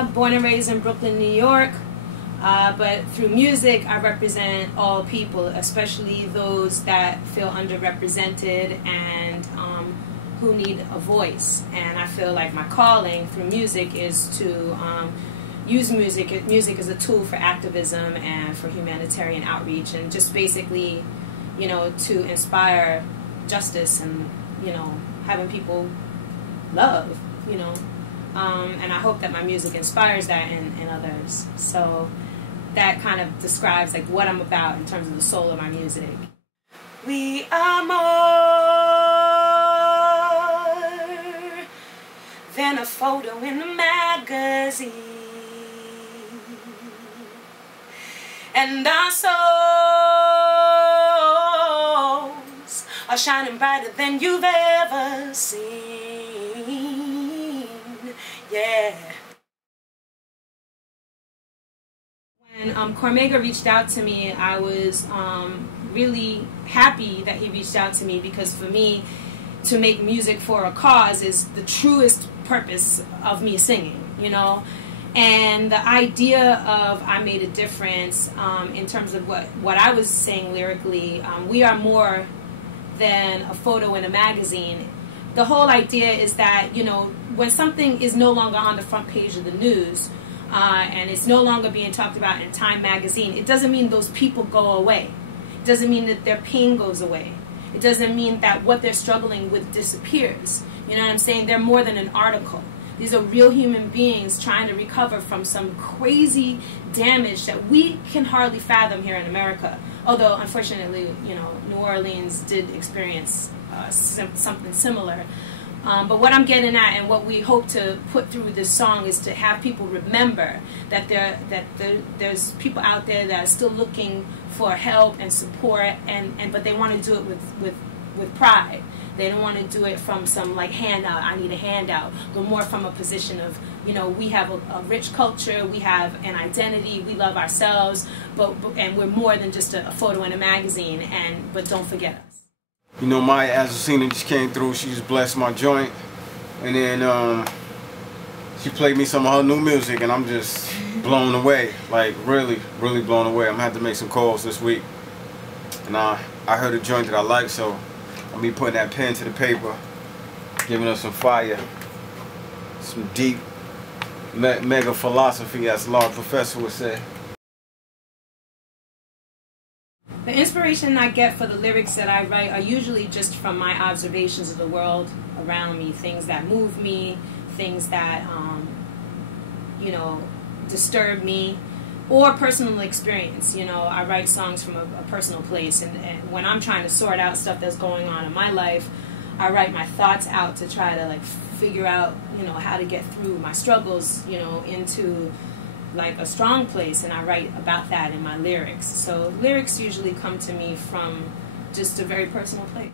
Azucena, born and raised in Brooklyn, New York. But through music, I represent all people, especially those that feel underrepresented and who need a voice. And I feel like my calling through music is to use music. Music is a tool for activism and for humanitarian outreach, and just basically, you know, to inspire justice and, you know, having people love, you know. And I hope that my music inspires that in others. So that kind of describes like what I'm about in terms of the soul of my music. We are more than a photo in a magazine, and our souls are shining brighter than you've ever seen. Yeah. When Cormega reached out to me, I was really happy that he reached out to me, because for me, to make music for a cause is the truest purpose of me singing, you know. And the idea of I made a difference in terms of what I was saying lyrically, we are more than a photo in a magazine. The whole idea is that, you know, when something is no longer on the front page of the news, and it's no longer being talked about in Time magazine, it doesn't mean those people go away. It doesn't mean that their pain goes away. It doesn't mean that what they're struggling with disappears. You know what I'm saying? They're more than an article. These are real human beings trying to recover from some crazy damage that we can hardly fathom here in America. Although, unfortunately, you know, New Orleans did experience something similar. But what I'm getting at, and what we hope to put through this song, is to have people remember that there's people out there that are still looking for help and support, but they want to do it with pride. They don't want to do it from some like handout, I need a handout, but more from a position of, you know, we have a rich culture, we have an identity, we love ourselves, and we're more than just a photo in a magazine, but don't forget us. You know, my Azucena just came through. She just blessed my joint, and then she played me some of her new music, and I'm just blown away. Like really, really blown away. I'm gonna have to make some calls this week, and I heard a joint that I like, so I'm be putting that pen to the paper, giving us some fire, some deep mega philosophy, as the law professor would say. The inspiration I get for the lyrics that I write are usually just from my observations of the world around me, things that move me, things that, you know, disturb me, or personal experience. You know, I write songs from a personal place, and when I'm trying to sort out stuff that's going on in my life, I write my thoughts out to try to like figure out, you know, how to get through my struggles, you know, into like a strong place, and I write about that in my lyrics. So lyrics usually come to me from just a very personal place.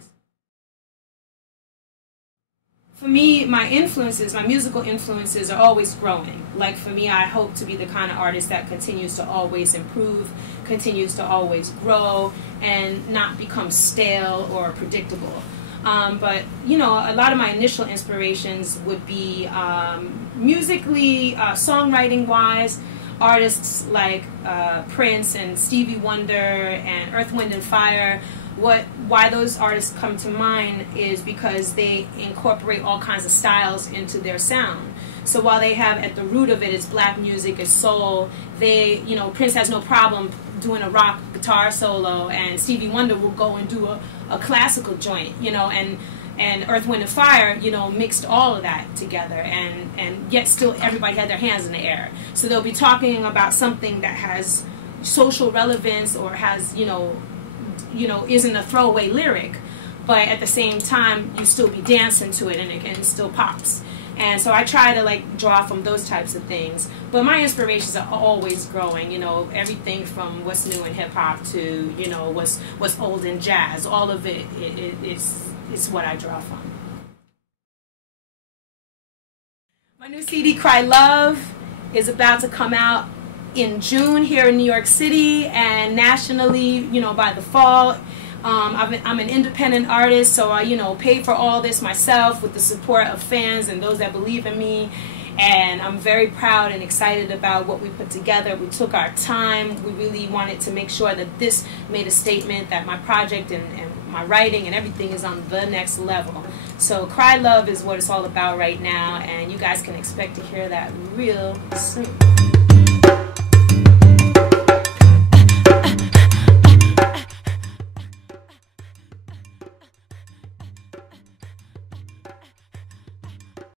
For me, my influences, my musical influences are always growing. Like for me, I hope to be the kind of artist that continues to always improve, continues to always grow, and not become stale or predictable. But, you know, a lot of my initial inspirations would be musically, songwriting-wise, artists like Prince and Stevie Wonder and Earth, Wind and Fire. Why those artists come to mind is because they incorporate all kinds of styles into their sound. So while they have at the root of it is black music, is soul, you know, Prince has no problem doing a rock guitar solo, and Stevie Wonder will go and do a classical joint, you know, and Earth, Wind and Fire, you know, mixed all of that together, and yet still everybody had their hands in the air. So they'll be talking about something that has social relevance or has, you know, isn't a throwaway lyric, but at the same time you still be dancing to it, and it still pops. And so I try to like draw from those types of things. But my inspirations are always growing, you know, everything from what's new in hip hop to, you know, what's old in jazz. All of it is what I draw from. My new CD, Cry Love, is about to come out in June here in New York City, and nationally, you know, by the fall. I'm an independent artist, so I, you know, paid for all this myself with the support of fans and those that believe in me. And I'm very proud and excited about what we put together. We took our time. We really wanted to make sure that this made a statement, that my project and my writing and everything is on the next level. So Cry Love is what it's all about right now, and you guys can expect to hear that real soon.